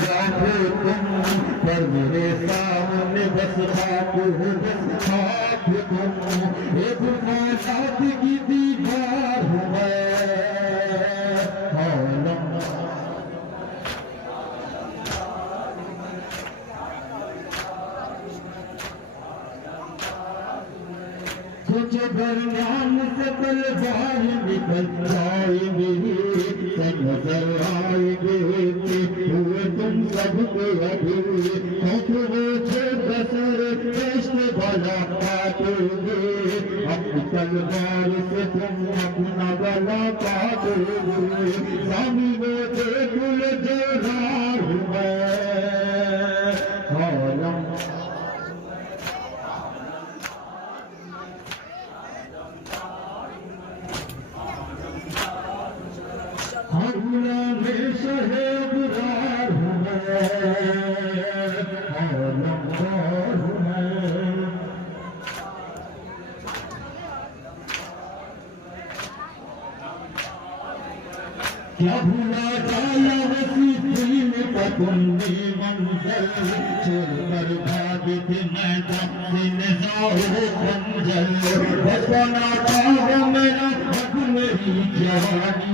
लाखों तुम पर मेरे सामने बस खाक हो बस खाक तुम एक कायनात की दीवार हूँ मैं आलम कुछ दरमियान से तलवार निकल जाएंगे नजर आएंगे हुए तुम सबको अभी वो जो बसर कृष्ण भला काटोगे अपनी तलवार से तुम अपना गला काटोगे स्वामी वो देखुल जरार हूँ मैं आलम हमला में शहेब रार हूँ मैं आलमदार हूँ मैं क्या भूला डाला वसी दिन का तुमने मंजर छोड़कर भागे थे मैदान में जाओ बंजर बचपना था वो मेरा अब मेरी जवानी